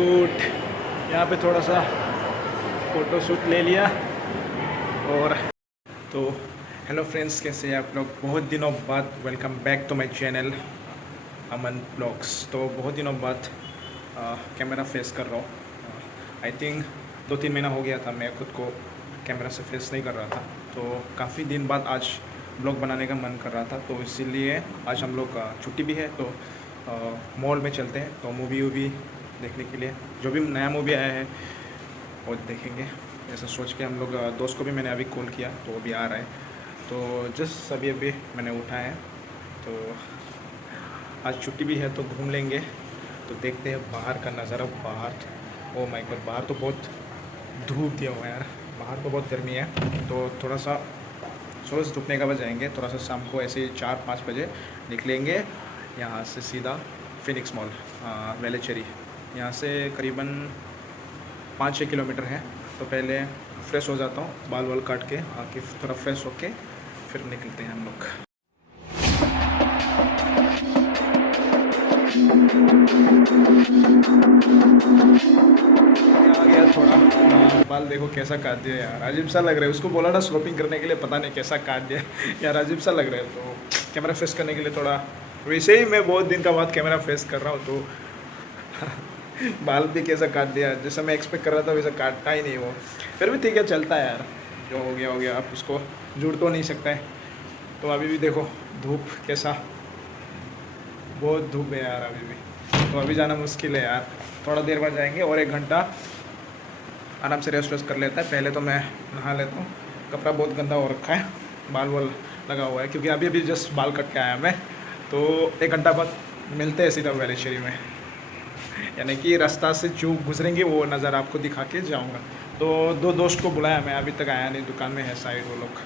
Shoot, यहाँ पे थोड़ा सा फ़ोटो शूट ले लिया। और तो हेलो फ्रेंड्स, कैसे हैं आप लोग? बहुत दिनों बाद welcome back to my channel Aman blogs. तो बहुत दिनों बाद कैमरा फेस कर रहा हूँ। आई थिंक 2-3 महीना हो गया था मैं खुद को कैमरा से फेस नहीं कर रहा था। तो काफ़ी दिन बाद आज ब्लॉग बनाने का मन कर रहा था, तो इसीलिए आज हम लोग छुट्टी भी है तो मॉल में चलते हैं। तो मूवी देखने के लिए, जो भी नया मूवी आया है वो देखेंगे, ऐसा सोच के हम लोग दोस्त को भी मैंने अभी कॉल किया तो वो भी आ रहा है। तो जस्ट अभी मैंने उठा है, तो आज छुट्टी भी है तो घूम लेंगे। तो देखते हैं बाहर का नज़ारा। बाहर ओ माय गॉड, बाहर तो बहुत धूप दिया हुआ है यार, बाहर तो बहुत गर्मी है। तो थोड़ा सा सूरज डूबने का बाद जाएंगे, थोड़ा सा शाम को ऐसे 4-5 बजे निकलेंगे यहाँ से सीधा फिनिक्स मॉल वेलेचेरी। यहाँ से करीबन 5-6 किलोमीटर है। तो पहले फ्रेश हो जाता हूँ, बाल वाल काट के आके थोड़ा फ्रेश होके फिर निकलते हैं हम लोग। आ गया थोड़ा, बाल देखो कैसा काट दिया यार, अजीब सा लग रहा है। उसको बोला था स्लोपिंग करने के लिए, पता नहीं कैसा काट दिया यार, अजीब सा लग रहा है। तो कैमरा फेस करने के लिए थोड़ा, वैसे ही मैं बहुत दिन का बाद कैमरा फेस कर रहा हूँ, तो बाल भी कैसा काट दिया, जैसा मैं एक्सपेक्ट कर रहा था वैसा काटता ही नहीं वो। फिर भी ठीक है, चलता है यार, जो हो गया, आप उसको जुड़ तो नहीं सकता है। तो अभी भी देखो धूप कैसा, बहुत धूप है यार अभी भी। तो अभी जाना मुश्किल है यार, थोड़ा देर बाद जाएंगे और 1 घंटा आराम से रेस्ट कर लेता है। पहले तो मैं नहा लेता हूँ, कपड़ा बहुत गंदा हो रखा है, बाल वाल लगा हुआ है, क्योंकि अभी जस्ट बाल कट के आया मैं। तो 1 घंटा बाद मिलते हैं सीधा वेलेचेरी में, यानी कि रास्ता से जो गुजरेंगे वो नज़ारा आपको दिखा के जाऊँगा। तो 2 दोस्त को बुलाया मैं, अभी तक आया नहीं, दुकान में है शायद वो लोग।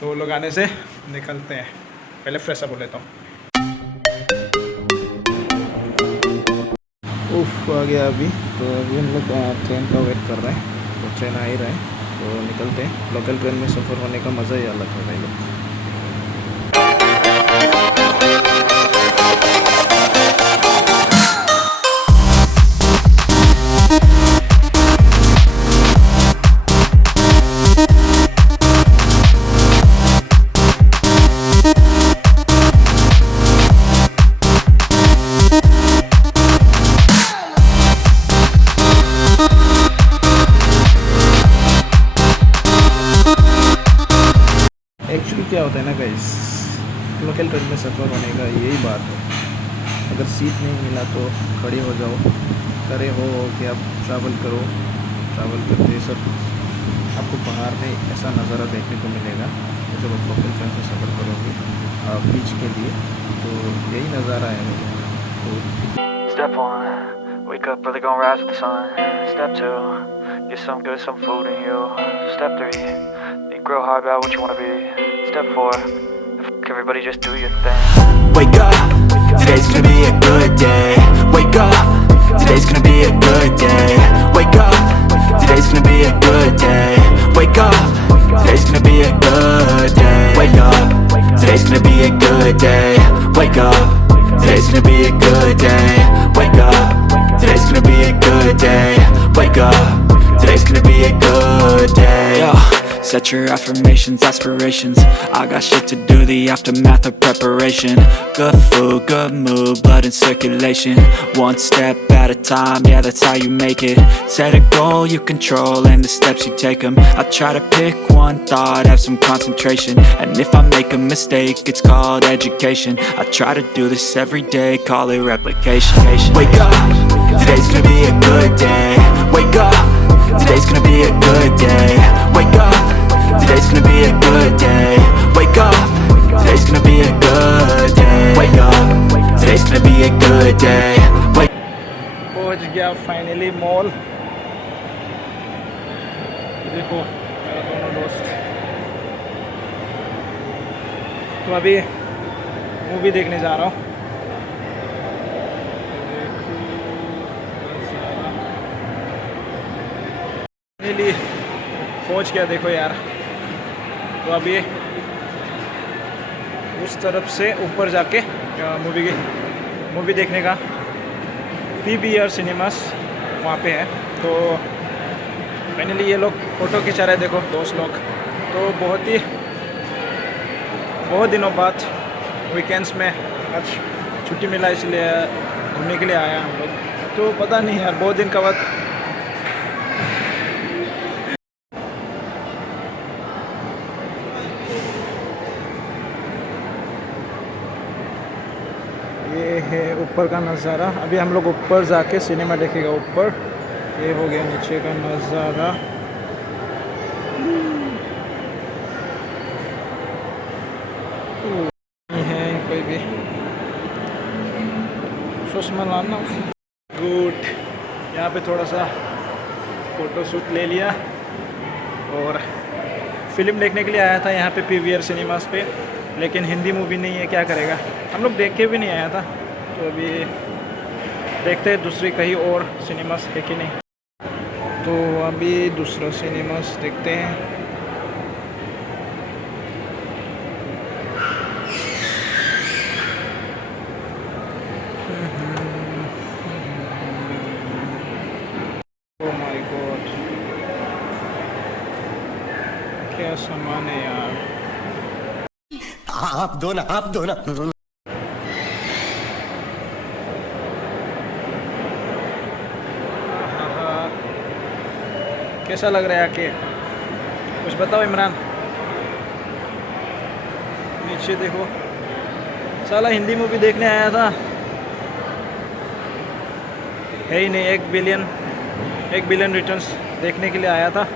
तो वो लोग आने से निकलते हैं, पहले फ्रेश अप हो लेता हूँ। उफ, आ गया अभी। तो अभी हम लोग ट्रेन का वेट कर रहे हैं, तो ट्रेन आ ही रहा है, तो निकलते हैं। लोकल ट्रेन में सफ़र होने का मज़ा ही अलग है भाई लोग। एक्चुअली क्या होता है ना गाइस, लोकल ट्रेन में सफ़र होने का यही बात है, अगर सीट नहीं मिला तो खड़े हो जाओ, खड़े हो कि आप ट्रैवल करते सब आपको बाहर में ऐसा नज़ारा देखने को मिलेगा जब आप लोकल ट्रेन से सफ़र करोगे बीच के लिए। तो यही नज़ारा है मेरा। तो Step 1, wake up early, gonna rise with the sun. Step 2, get some good, some food in you. Step 3, think real hard about what you wanna be. Step 4, everybody just do your thing. Wake up, today's gonna be a good day. Wake up, today's gonna be a good day. Wake up, today's gonna be a good day. Wake up, today's gonna be a good day. Wake up, today's gonna be a good day. Wake up, today's gonna be a good day. Wake up, today's gonna be a good day. Wake up, today's gonna be a good day. Yo, set your affirmations, aspirations. I got shit to do, the aftermath of preparation. Good food, good mood, blood in circulation. One step at a time, yeah, that's how you make it. Set a goal you control and the steps you take them. I try to pick one thought, have some concentration. And if I make a mistake, it's called education. I try to do this every day, call it replication. Wake up, today's gonna be a good day. Wake up, today's gonna be a good day. Wake up, today's gonna be a good day. Wake up, today's gonna be a good day. Wake up, today's gonna be a good day. Wake पहुंच गया finally mall. देखो मेरा दोनों दोस्त, तो अभी movie देखने जा रहा हूँ। फाइनली पहुंच गया, देखो यार। तो अभी उस तरफ से ऊपर जाके मूवी देखने का PVR सिनेमास वहाँ पे है। तो फाइनली ये लोग फ़ोटो खिंचा रहे, देखो दोस्त लोग। तो बहुत दिनों बाद वीकेंड्स में आज छुट्टी मिला, इसलिए घूमने के लिए आया हम लोग। तो पता नहीं यार, बहुत दिन का बाद ये है ऊपर का नज़ारा। अभी हम लोग ऊपर जाके सिनेमा देखेगा ऊपर। ये हो गया नीचे का नज़ारा। नहीं है कोई भी, चश्मा लाना। गुड, यहाँ पे थोड़ा सा फ़ोटो शूट ले लिया और फिल्म देखने के लिए आया था यहाँ पे PVR सिनेमास पे, लेकिन हिंदी मूवी नहीं है, क्या करेगा। हम लोग देख के भी नहीं आया था, तो अभी देखते हैं दूसरी कहीं और सिनेमास है कि नहीं। तो अभी दूसरा सिनेमास देखते हैं। ओह माय गॉड, क्या सामान है यार। आप दो ना। कैसा लग रहा है आके, कुछ बताओ इमरान। नीचे देखो, साला हिंदी मूवी देखने आया था, है ही नहीं। 1 बिलियन रिटर्न्स देखने के लिए आया था,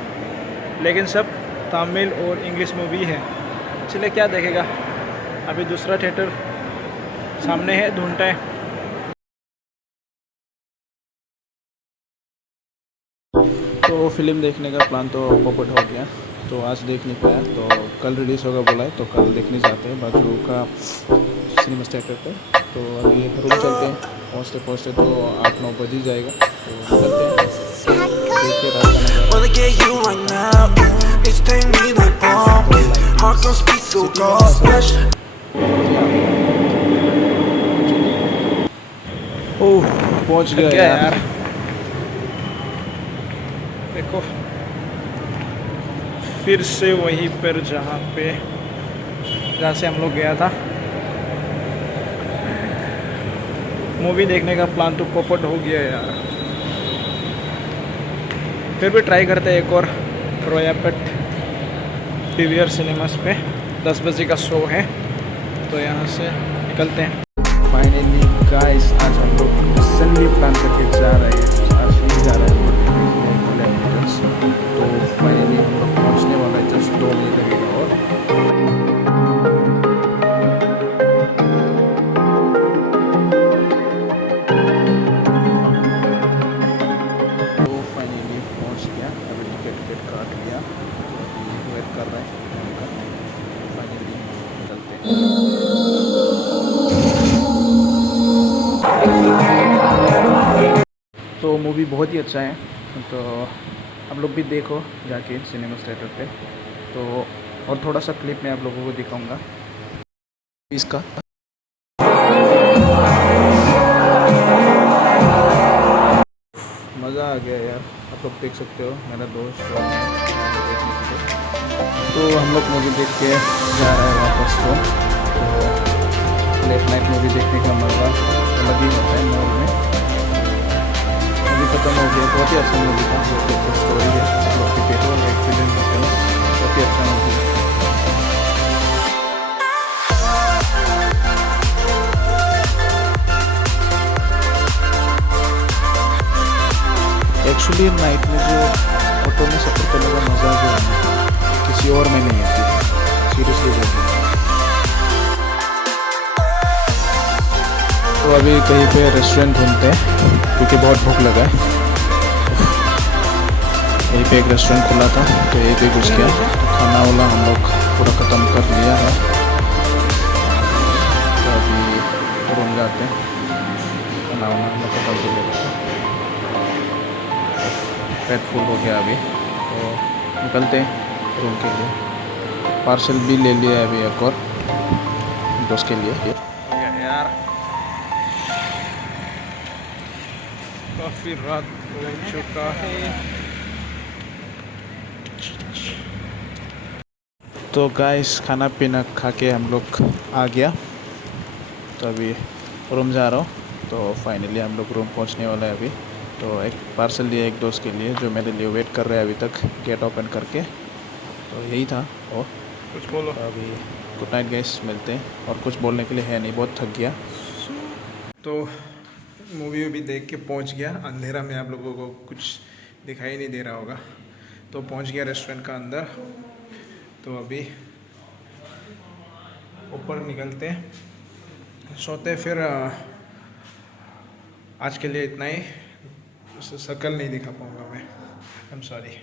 लेकिन सब तमिल और इंग्लिश मूवी है, इसलिए क्या देखेगा। अभी दूसरा थिएटर सामने है, ढूंढता है। तो फिल्म देखने का प्लान तो पोपट हो गया, तो आज देख नहीं पाया, तो कल रिलीज़ होगा बोला है, तो कल देखने जाते हैं बाजू का सिनेमा थिएटर पे। तो अभी रूम चलते हैं, पहुँचते तो 8-9 बज ही जाएगा, तो चलते हैं। देखिए रात का नज़ारा। ओह, पहुँच गया यार। देखो फिर से वहीं पर जहाँ से हम लोग गया था। मूवी देखने का प्लान तो पोपट हो गया यार। फिर भी ट्राई करते हैं एक और रोयापेट PVR सिनेमास पे। 10 बजे का शो है, तो यहाँ से निकलते हैं। फाइनली गाइस, आज हम लोग सन्नी प्लान करके जा रहे हैं। आज ही जा रहे हैं, तो फाइनली हम लोग पहुँचने वाला है, जस्ट 2 मिनट लगेगा। और तो फाइनली पहुँच गया, अभी टिकट काट लिया, अभी वेट कर रहे हैं उनका। फाइनली निकलते हैं। तो मूवी बहुत ही अच्छा है, तो आप लोग भी देखो जाके सिनेमा थिएटर पे। तो और थोड़ा सा क्लिप मैं आप लोगों को दिखाऊंगा इसका। मज़ा आ गया यार, आप लोग देख सकते हो, मेरा दोस्त देखने के लिए। तो हम लोग मूवी देख के जा रहे हैं वापस को। तो लेट नाइट मूवी देखने का मज़ा अलग ही होता है मॉल में। मूवी खत्म हो गया, बहुत ही अच्छा मूवी था, बहुत ही अच्छा स्टोरी है। लोग भी देखो, 1 बिलियन रिटर्न्स, बहुत ही अच्छा मूवी है। एक्चुअली नाइट में जो ऑटो में सफ़र करने का मज़ा जो है ना, किसी और में नहीं आती, सीरियसली बोल रहा हूँ। तो अभी कहीं पे रेस्टोरेंट ढूंढते हैं, क्योंकि बहुत भूख लगा है। यहीं पे एक रेस्टोरेंट खुला था, तो यहीं पे घुस गया। तो खाना वाला हम लोग पूरा ख़त्म कर लिया है, तो अभी रूम जाते हैं, खाना वाना हम लोग खत्म कर लिया। पेट फुल हो गया अभी, तो निकलते हैं रूम के लिए। पार्सल भी ले लिया है अभी एक और दोस्त के लिए। यार काफ़ी रात हो चुका है। तो गाइस खाना पीना खा के हम लोग आ गया, तो अभी रूम जा रहा हूँ। तो फाइनली हम लोग रूम पहुँचने वाला है अभी। तो एक पार्सल दिया एक दोस्त के लिए जो मेरे लिए वेट कर रहा है अभी तक गेट ओपन करके। तो यही था। और कुछ बोलो। तो अभी गुड नाइट गाइस, मिलते हैं। और कुछ बोलने के लिए है नहीं, बहुत थक गया। तो मूवी भी देख के पहुंच गया। अंधेरा में आप लोगों को कुछ दिखाई नहीं दे रहा होगा। तो पहुंच गया रेस्टोरेंट का अंदर। तो अभी ऊपर निकलते हैं, सोते। फिर आज के लिए इतना ही। शक्ल नहीं दिखा पाऊँगा मैं, आई एम सॉरी।